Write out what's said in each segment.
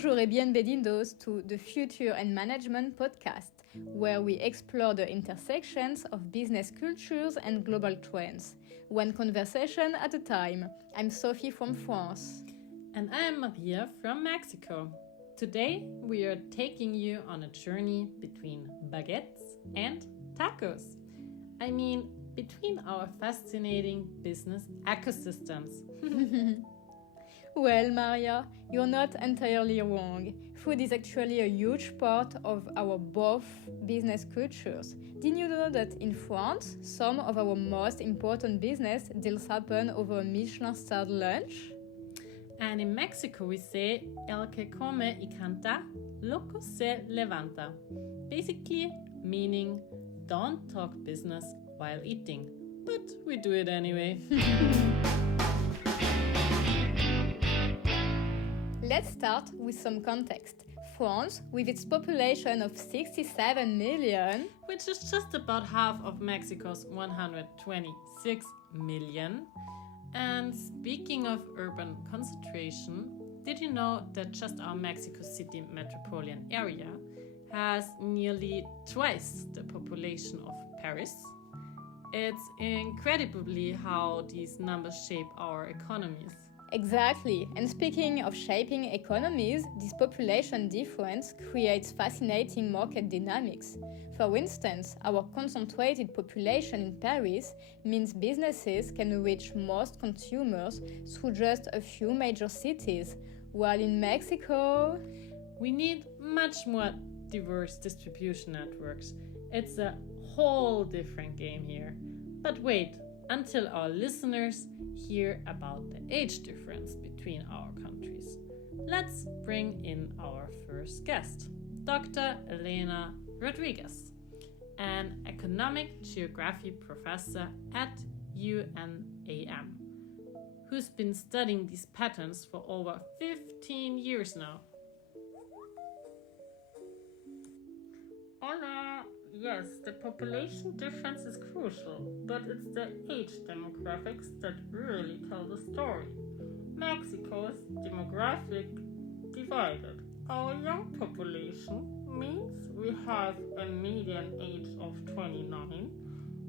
Bonjour et bienvenidos to the Future and Management podcast, where we explore the intersections of business cultures and global trends, one conversation at a time. I'm Sophie from France. And I'm Maria from Mexico. Today we are taking you on a journey between baguettes and tacos. I mean, between our fascinating business ecosystems. Well, Maria, you're not entirely wrong. Food is actually a huge part of our both business cultures. Did you know that in France, some of our most important business deals happen over a Michelin-starred lunch? And in Mexico we say, el que come y canta, loco se levanta. Basically meaning, don't talk business while eating. But we do it anyway. Let's start with some context. France, with its population of 67 million, which is just about half of Mexico's 126 million. And speaking of urban concentration, did you know that just our Mexico City metropolitan area has nearly twice the population of Paris? It's incredibly how these numbers shape our economies. Exactly. And speaking of shaping economies, this population difference creates fascinating market dynamics. For instance, our concentrated population in Paris means businesses can reach most consumers through just a few major cities, while in Mexico, we need much more diverse distribution networks. It's a whole different game here. But wait, until our listeners hear about the age difference between our countries. Let's bring in our first guest, Dr. Elena Rodriguez, an economic geography professor at UNAM, who's been studying these patterns for over 15 years now. Hola! Yes, the population difference is crucial, but it's the age demographics that really tell the story. Mexico is demographic divided. Our young population means we have a median age of 29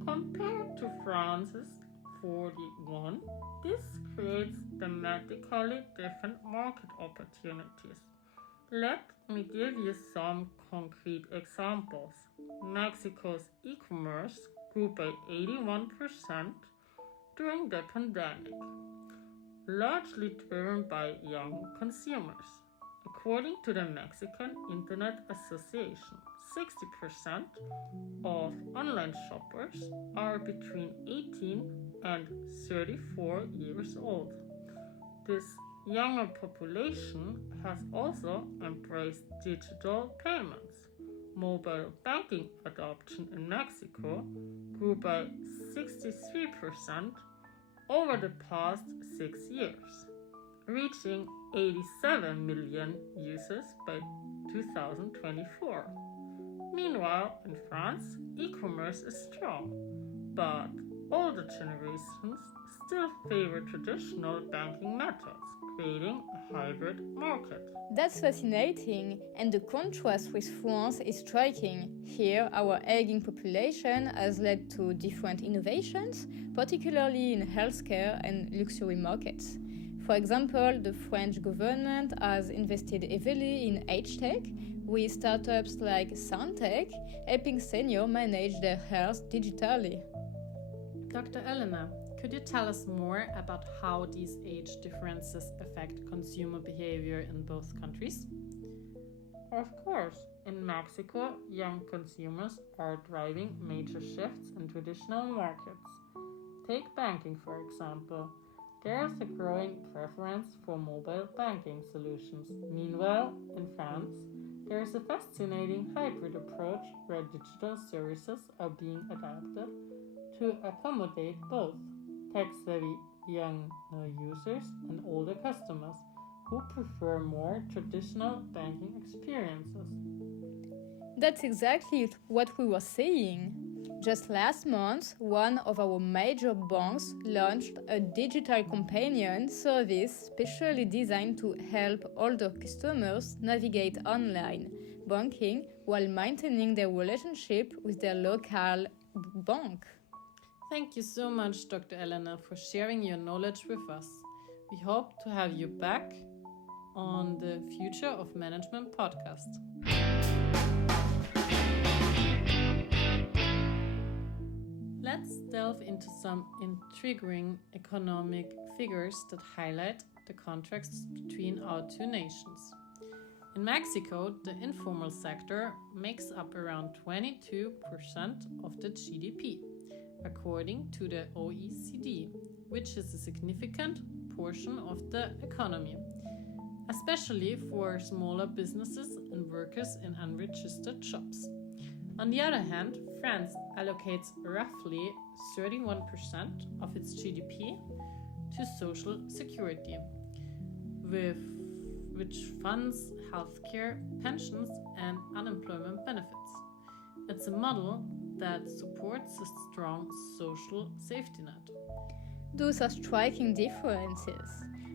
compared to France's 41. This creates dramatically different market opportunities. Let me give you some concrete examples. Mexico's e-commerce grew by 81% during the pandemic, largely driven by young consumers. According to the Mexican Internet Association, 60% of online shoppers are between 18 and 34 years old. This younger population has also embraced digital payments. Mobile banking adoption in Mexico grew by 63% over the past 6 years, reaching 87 million users by 2024. Meanwhile, in France, e-commerce is strong, but older generations still favor traditional banking methods, creating a hybrid market. That's fascinating, and the contrast with France is striking. Here, our aging population has led to different innovations, particularly in healthcare and luxury markets. For example, the French government has invested heavily in age tech, with startups like Santec helping seniors manage their health digitally. Dr. Elena, could you tell us more about how these age differences affect consumer behavior in both countries? Of course. In Mexico, young consumers are driving major shifts in traditional markets. Take banking, for example. There's a growing preference for mobile banking solutions. Meanwhile, in France, there's a fascinating hybrid approach where digital services are being adapted to accommodate both tech-savvy young users and older customers who prefer more traditional banking experiences. That's exactly what we were saying. Just last month, one of our major banks launched a digital companion service specially designed to help older customers navigate online banking while maintaining their relationship with their local bank. Thank you so much, Dr. Elena, for sharing your knowledge with us. We hope to have you back on the Future of Management podcast. Let's delve into some intriguing economic figures that highlight the contrasts between our two nations. In Mexico, the informal sector makes up around 22% of the GDP, according to the OECD, which is a significant portion of the economy, especially for smaller businesses and workers in unregistered jobs. On the other hand, France allocates roughly 31% of its GDP to social security, which funds healthcare, pensions, and unemployment benefits. It's a model that supports a strong social safety net. Those are striking differences.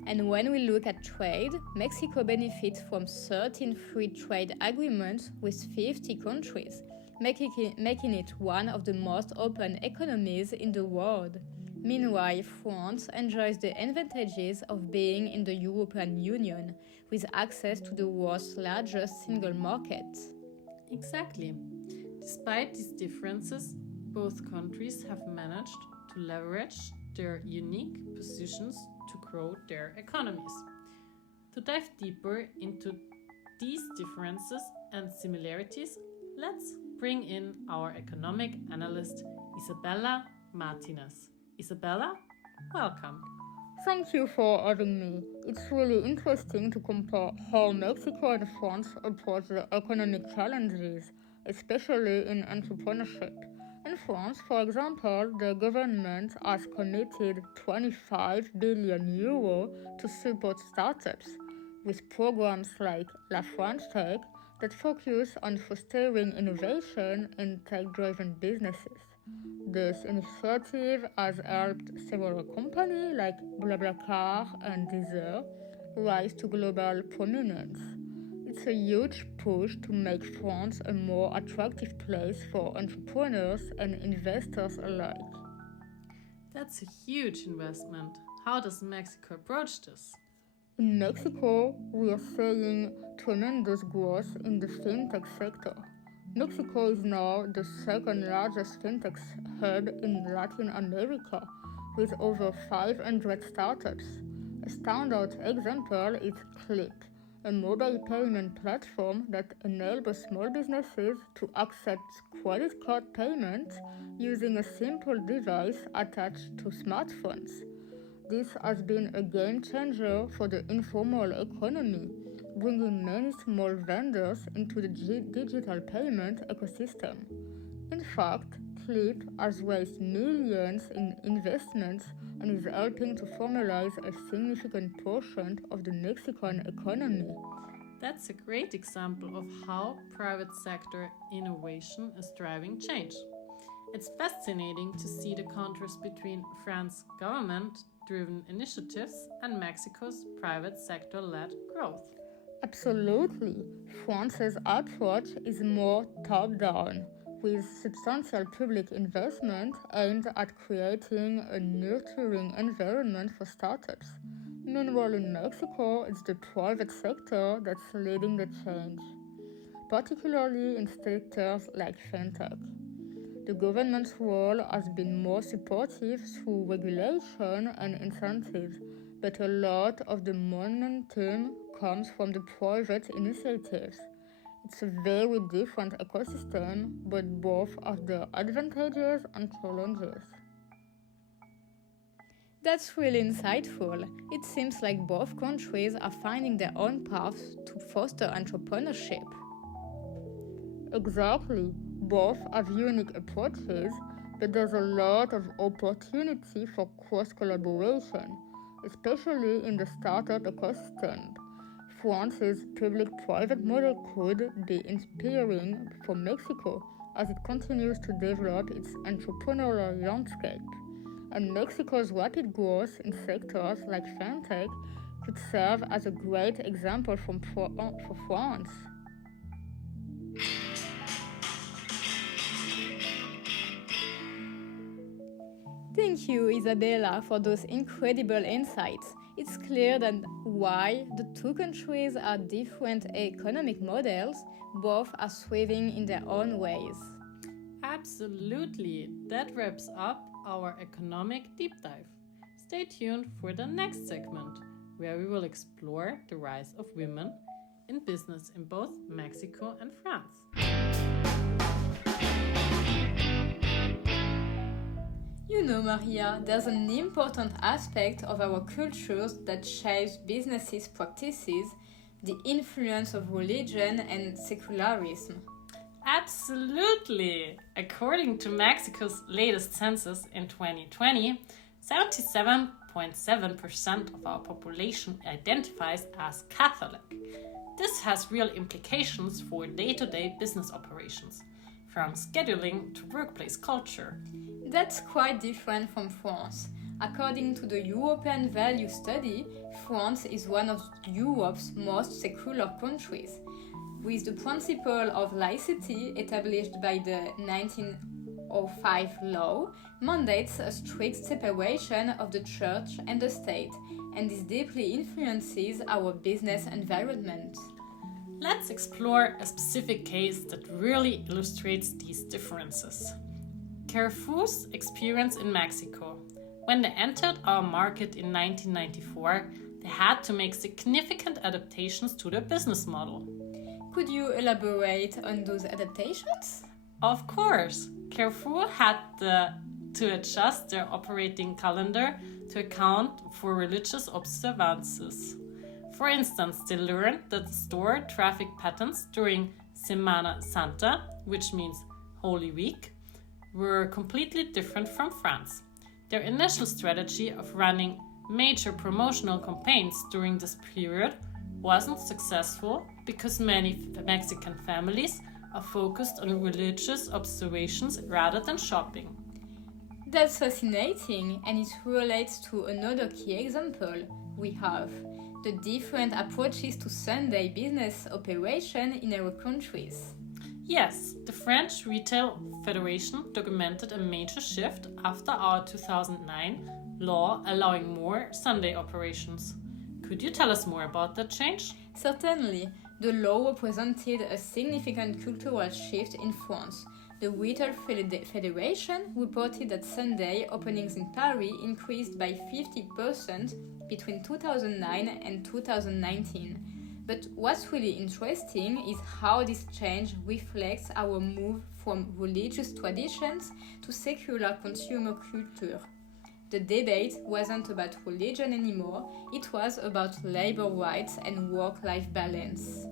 And when we look at trade, Mexico benefits from 13 free trade agreements with 50 countries, making it one of the most open economies in the world. Meanwhile, France enjoys the advantages of being in the European Union, with access to the world's largest single market. Exactly. Despite these differences, both countries have managed to leverage their unique positions to grow their economies. To dive deeper into these differences and similarities, let's bring in our economic analyst, Isabella Martinez. Isabella, welcome. Thank you for having me. It's really interesting to compare how Mexico and France approach the economic challenges, especially in entrepreneurship. In France, for example, the government has committed 25 billion euro to support startups, with programs like La French Tech that focus on fostering innovation in tech-driven businesses. This initiative has helped several companies like BlaBlaCar and Deezer rise to global prominence. It's a huge push to make France a more attractive place for entrepreneurs and investors alike. That's a huge investment. How does Mexico approach this? In Mexico, we are seeing tremendous growth in the fintech sector. Mexico is now the second largest fintech hub in Latin America, with over 500 startups. A standout example is Click, a mobile payment platform that enables small businesses to accept credit card payments using a simple device attached to smartphones. This has been a game changer for the informal economy, bringing many small vendors into the digital payment ecosystem. In fact, Clip has raised millions in investments and is helping to formalize a significant portion of the Mexican economy. That's a great example of how private sector innovation is driving change. It's fascinating to see the contrast between France's government-driven initiatives and Mexico's private sector-led growth. Absolutely. France's approach is more top-down, with substantial public investment aimed at creating a nurturing environment for startups. Meanwhile, in Mexico, it's the private sector that's leading the change, particularly in sectors like fintech. The government's role has been more supportive through regulation and incentives, but a lot of the momentum comes from the private initiatives. It's a very different ecosystem, but both have their advantages and challenges. That's really insightful. It seems like both countries are finding their own paths to foster entrepreneurship. Exactly. Both have unique approaches, but there's a lot of opportunity for cross-collaboration, especially in the startup ecosystem. France's public-private model could be inspiring for Mexico, as it continues to develop its entrepreneurial landscape. And Mexico's rapid growth in sectors like fintech could serve as a great example for France. Thank you, Isabella, for those incredible insights. It's clear that why the two countries are different economic models, both are thriving in their own ways. Absolutely. That wraps up our economic deep dive. Stay tuned for the next segment, where we will explore the rise of women in business in both Mexico and France. You know, Maria, there's an important aspect of our cultures that shapes businesses' practices, the influence of religion and secularism. Absolutely! According to Mexico's latest census in 2020, 77.7% of our population identifies as Catholic. This has real implications for day-to-day business operations, from scheduling to workplace culture. That's quite different from France. According to the European Value Study, France is one of Europe's most secular countries, with the principle of laicity established by the 1905 law, mandates a strict separation of the church and the state, and this deeply influences our business environment. Let's explore a specific case that really illustrates these differences. Carrefour's experience in Mexico. When they entered our market in 1994, they had to make significant adaptations to their business model. Could you elaborate on those adaptations? Of course, Carrefour had to adjust their operating calendar to account for religious observances. For instance, they learned that the store traffic patterns during Semana Santa, which means Holy Week, were completely different from France. Their initial strategy of running major promotional campaigns during this period wasn't successful because many Mexican families are focused on religious observations rather than shopping. That's fascinating, and it relates to another key example we have: the different approaches to Sunday business operation in our countries. Yes, the French Retail Federation documented a major shift after our 2009 law allowing more Sunday operations. Could you tell us more about that change? Certainly, the law represented a significant cultural shift in France. The Retail Federation reported that Sunday openings in Paris increased by 50% between 2009 and 2019. But what's really interesting is how this change reflects our move from religious traditions to secular consumer culture. The debate wasn't about religion anymore, it was about labor rights and work-life balance.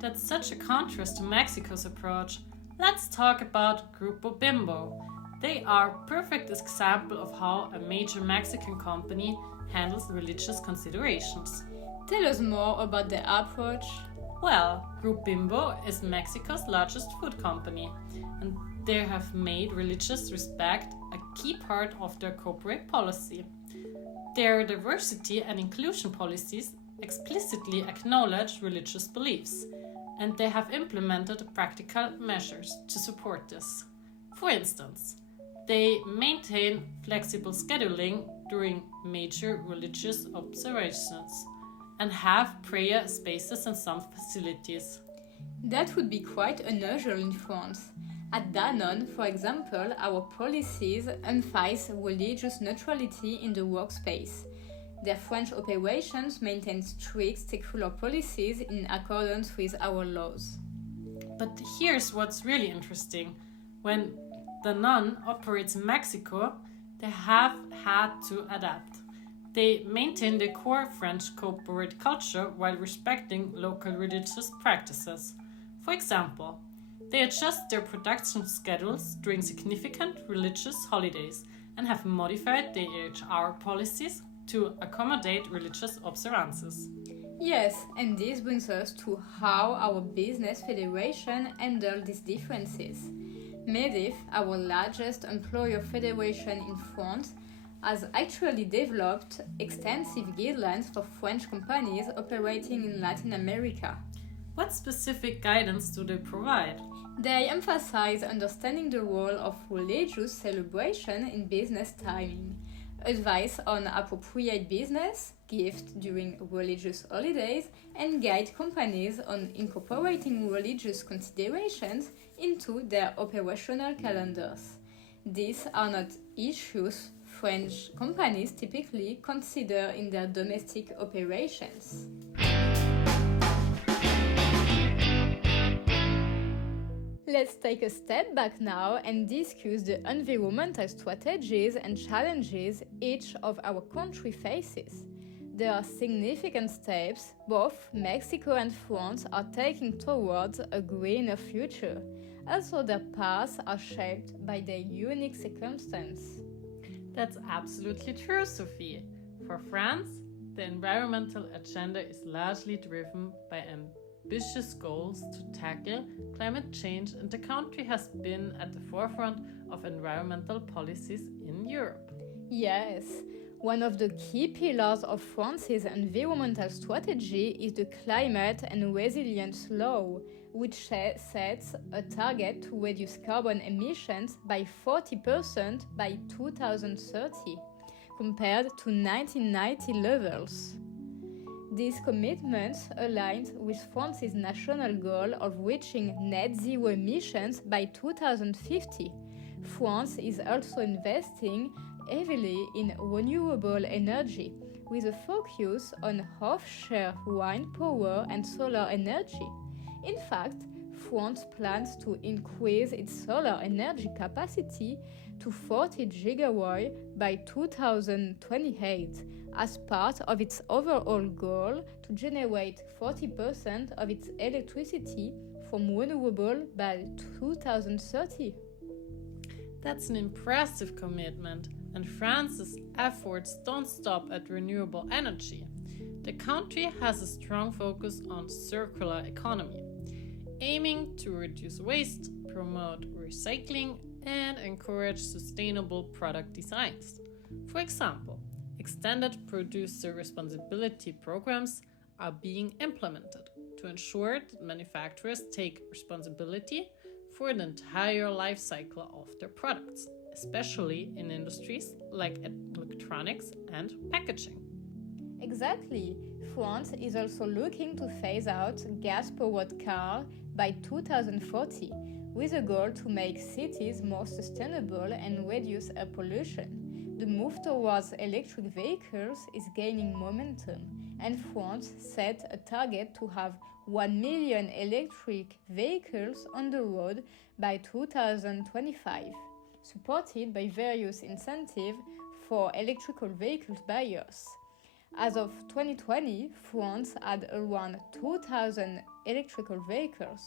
That's such a contrast to Mexico's approach. Let's talk about Grupo Bimbo. They are a perfect example of how a major Mexican company handles religious considerations. Tell us more about their approach. Well, Grupo Bimbo is Mexico's largest food company, and they have made religious respect a key part of their corporate policy. Their diversity and inclusion policies explicitly acknowledge religious beliefs, and they have implemented practical measures to support this. For instance, they maintain flexible scheduling during major religious observations and have prayer spaces in some facilities. That would be quite unusual in France. At Danone, for example, our policies emphasize religious neutrality in the workspace. Their French operations maintain strict secular policies in accordance with our laws. But here's what's really interesting. When Danone operates in Mexico, they have had to adapt. They maintain the core French corporate culture while respecting local religious practices. For example, they adjust their production schedules during significant religious holidays and have modified their HR policies to accommodate religious observances. Yes, and this brings us to how our business federation handle these differences. MEDIF, our largest employer federation in France, has actually developed extensive guidelines for French companies operating in Latin America. What specific guidance do they provide? They emphasize understanding the role of religious celebration in business timing, advice on appropriate business gifts during religious holidays, and guide companies on incorporating religious considerations into their operational calendars. These are not issues French companies typically consider in their domestic operations. Let's take a step back now and discuss the environmental strategies and challenges each of our country faces. There are significant steps both Mexico and France are taking towards a greener future. Also, their paths are shaped by their unique circumstances. That's absolutely true, Sophie. For France, the environmental agenda is largely driven by ambitious goals to tackle climate change, and the country has been at the forefront of environmental policies in Europe. Yes, one of the key pillars of France's environmental strategy is the Climate and Resilience Law, which sets a target to reduce carbon emissions by 40% by 2030, compared to 1990 levels. These commitments align with France's national goal of reaching net zero emissions by 2050. France is also investing heavily in renewable energy, with a focus on offshore wind power and solar energy. In fact, France plans to increase its solar energy capacity to 40 gigawatts by 2028 as part of its overall goal to generate 40% of its electricity from renewable by 2030. That's an impressive commitment, and France's efforts don't stop at renewable energy. The country has a strong focus on circular economy, aiming to reduce waste, promote recycling, and encourage sustainable product designs. For example, extended producer responsibility programs are being implemented to ensure that manufacturers take responsibility for the entire life cycle of their products, especially in industries like electronics and packaging. Exactly. France is also looking to phase out gas-powered cars by 2040, with a goal to make cities more sustainable and reduce air pollution. The move towards electric vehicles is gaining momentum, and France set a target to have 1 million electric vehicles on the road by 2025, supported by various incentives for electrical vehicles buyers. As of 2020, France had around 2,000 electrical vehicles.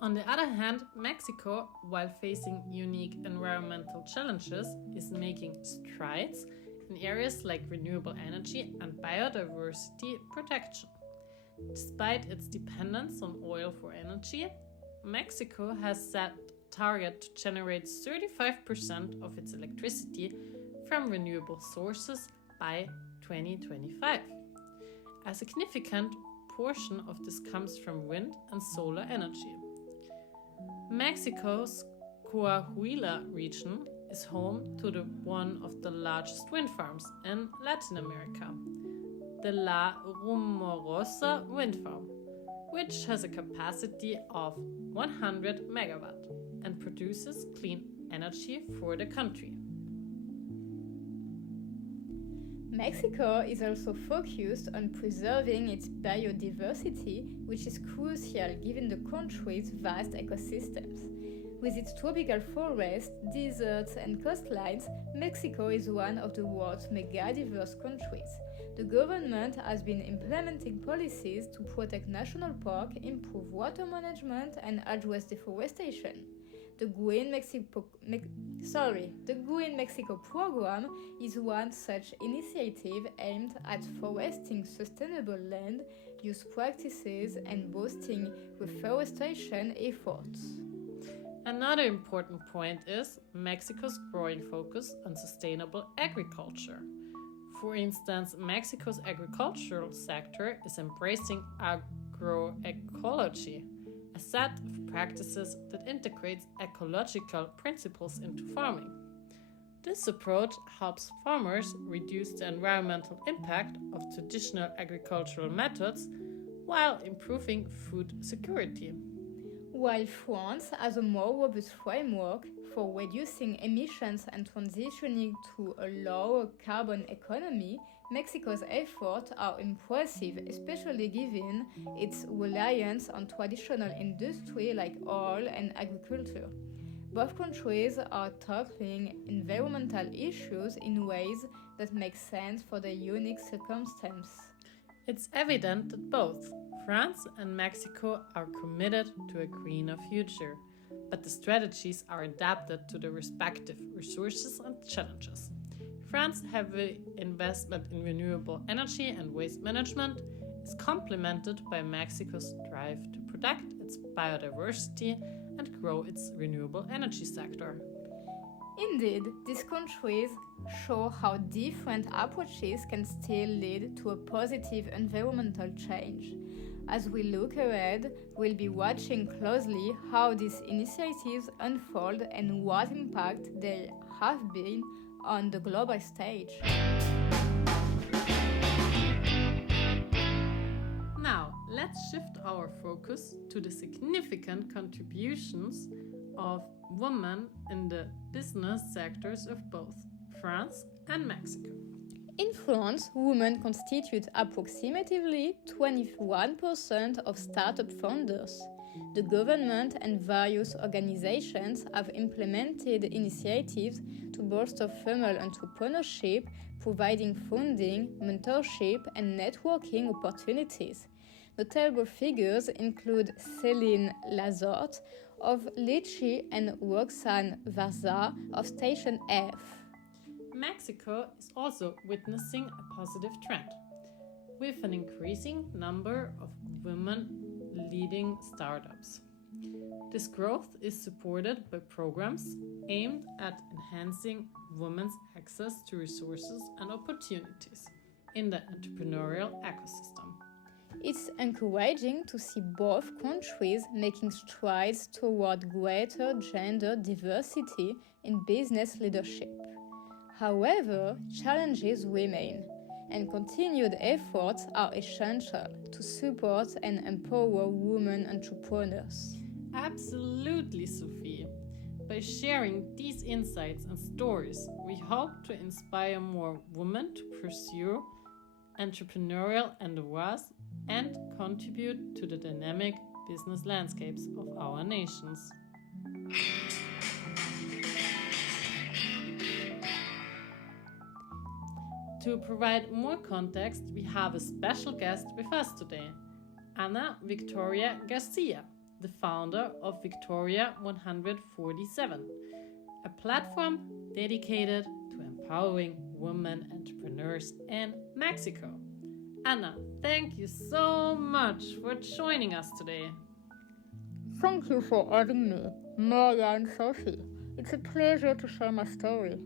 On the other hand, Mexico, while facing unique environmental challenges, is making strides in areas like renewable energy and biodiversity protection. Despite its dependence on oil for energy, Mexico has set a target to generate 35% of its electricity from renewable sources by 2025. A significant portion of this comes from wind and solar energy. Mexico's Coahuila region is home to one of the largest wind farms in Latin America, the La Rumorosa wind farm, which has a capacity of 100 megawatt and produces clean energy for the country. Mexico is also focused on preserving its biodiversity, which is crucial given the country's vast ecosystems. With its tropical forests, deserts, and coastlines, Mexico is one of the world's mega-diverse countries. The government has been implementing policies to protect national parks, improve water management, and address deforestation. The Green Mexico program is one such initiative aimed at fostering sustainable land use practices and boosting reforestation efforts. Another important point is Mexico's growing focus on sustainable agriculture. For instance, Mexico's agricultural sector is embracing agroecology, a set of practices that integrates ecological principles into farming. This approach helps farmers reduce the environmental impact of traditional agricultural methods while improving food security. While France has a more robust framework for reducing emissions and transitioning to a lower carbon economy, Mexico's efforts are impressive, especially given its reliance on traditional industry like oil and agriculture. Both countries are tackling environmental issues in ways that make sense for their unique circumstances. It's evident that both France and Mexico are committed to a greener future, but the strategies are adapted to their respective resources and challenges. France's heavy investment in renewable energy and waste management is complemented by Mexico's drive to protect its biodiversity and grow its renewable energy sector. Indeed, these countries show how different approaches can still lead to a positive environmental change. As we look ahead, we'll be watching closely how these initiatives unfold and what impact they have been on the global stage. Now, let's shift our focus to the significant contributions of women in the business sectors of both France and Mexico. In France, women constitute approximately 21% of startup founders. The government and various organizations have implemented initiatives to bolster female entrepreneurship, providing funding, mentorship, and networking opportunities. Notable figures include Céline Lazorte of Litchi and Roxane Varza of Station F. Mexico is also witnessing a positive trend, with an increasing number of women leading startups. This growth is supported by programs aimed at enhancing women's access to resources and opportunities in the entrepreneurial ecosystem. It's encouraging to see both countries making strides toward greater gender diversity in business leadership. However, challenges remain, and continued efforts are essential to support and empower women entrepreneurs. Absolutely, Sophie. By sharing these insights and stories, we hope to inspire more women to pursue entrepreneurial endeavors and contribute to the dynamic business landscapes of our nations. To provide more context, we have a special guest with us today, Ana Victoria Garcia, the founder of Victoria 147, a platform dedicated to empowering women entrepreneurs in Mexico. Ana, thank you so much for joining us today. Thank you for having me, Maria and Sophie. It's a pleasure to share my story.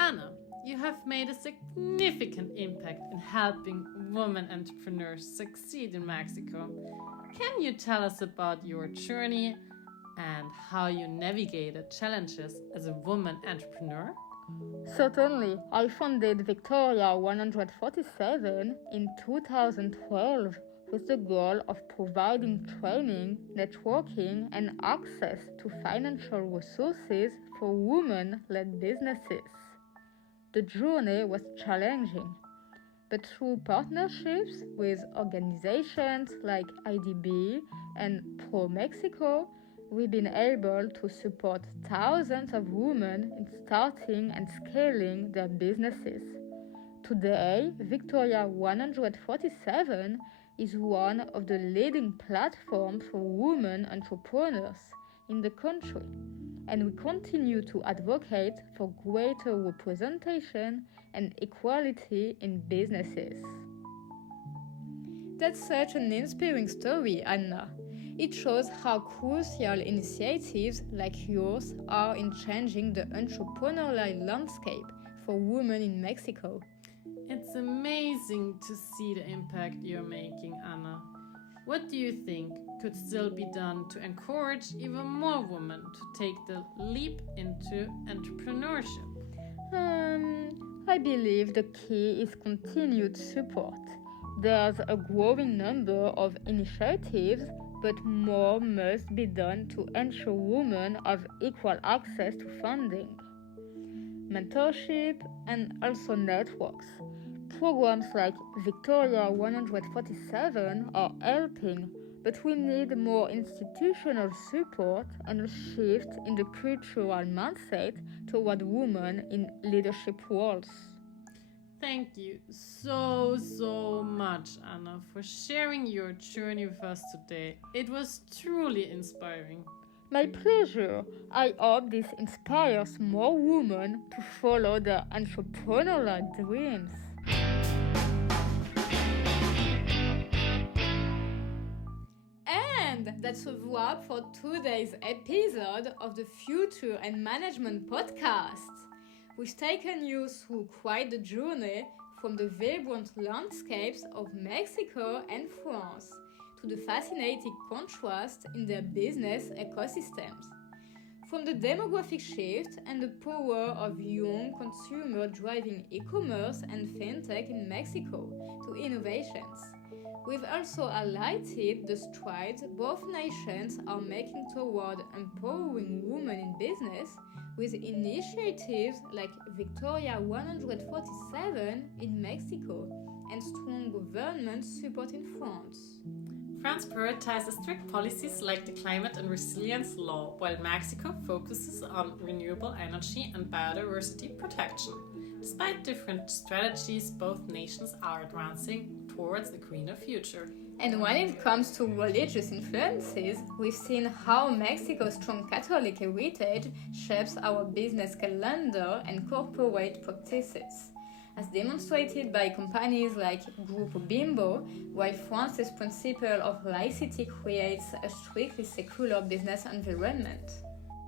Ana, you have made a significant impact in helping women entrepreneurs succeed in Mexico. Can you tell us about your journey and how you navigated challenges as a woman entrepreneur? Certainly, I founded Victoria 147 in 2012 with the goal of providing training, networking, and access to financial resources for women-led businesses. The journey was challenging, but through partnerships with organizations like IDB and Pro Mexico, we've been able to support thousands of women in starting and scaling their businesses. Today, Victoria 147 is one of the leading platforms for women entrepreneurs in the country, and we continue to advocate for greater representation and equality in businesses. That's such an inspiring story, Anna. It shows how crucial initiatives like yours are in changing the entrepreneurial landscape for women in Mexico. It's amazing to see the impact you're making, Anna. What do you think could still be done to encourage even more women to take the leap into entrepreneurship? I believe the key is continued support. There's a growing number of initiatives, but more must be done to ensure women have equal access to funding, mentorship, and also networks. Programs like Victoria 147 are helping, but we need more institutional support and a shift in the cultural mindset toward women in leadership roles. Thank you so much, Anna, for sharing your journey with us today. It was truly inspiring. My pleasure. I hope this inspires more women to follow their entrepreneurial dreams. And that's a wrap for today's episode of the Future and Management podcast. We've taken you through quite the journey from the vibrant landscapes of Mexico and France to the fascinating contrast in their business ecosystems. From the demographic shift and the power of young consumer driving e-commerce and fintech in Mexico to innovations. We've also highlighted the strides both nations are making toward empowering women in business with initiatives like Victoria 147 in Mexico and strong government support in France. France prioritizes strict policies like the climate and resilience law, while Mexico focuses on renewable energy and biodiversity protection. Despite different strategies, both nations are advancing towards a greener future. And when it comes to religious influences, we've seen how Mexico's strong Catholic heritage shapes our business calendar and corporate practices. As demonstrated by companies like Grupo Bimbo, while France's principle of laicity creates a strictly secular business environment.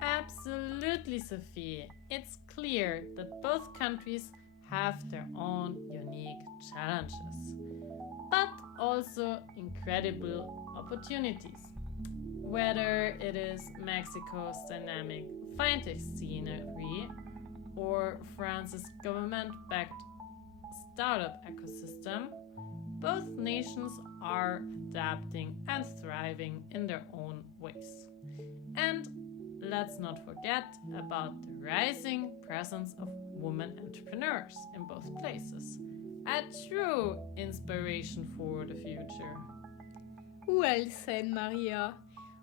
Absolutely, Sophie. It's clear that both countries have their own unique challenges, but also incredible opportunities. Whether it is Mexico's dynamic fintech scenery or France's government-backed startup ecosystem, both nations are adapting and thriving in their own ways. And let's not forget about the rising presence of women entrepreneurs in both places. A true inspiration for the future. Well said, Maria.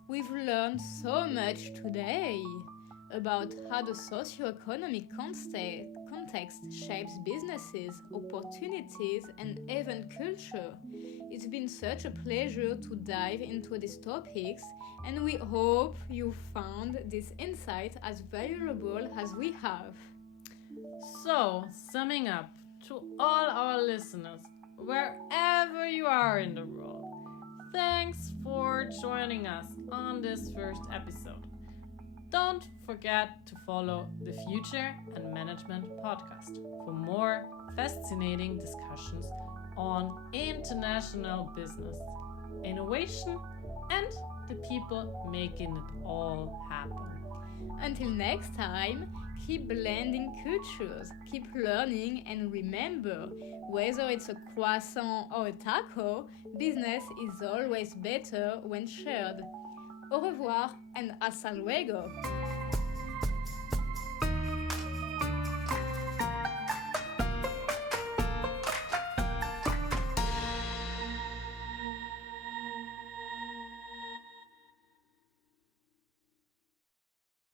We've learned so much today about how the socio-economic context shapes businesses, opportunities, and even culture. It's been such a pleasure to dive into these topics, and we hope you found this insight as valuable as we have. So, summing up, to all our listeners, wherever you are in the world, thanks for joining us on this first episode. Don't forget to follow the Future and Management podcast for more fascinating discussions on international business, innovation, and the people making it all happen. Until next time, keep blending cultures, keep learning, and remember, whether it's a croissant or a taco, business is always better when shared. Au revoir and hasta luego!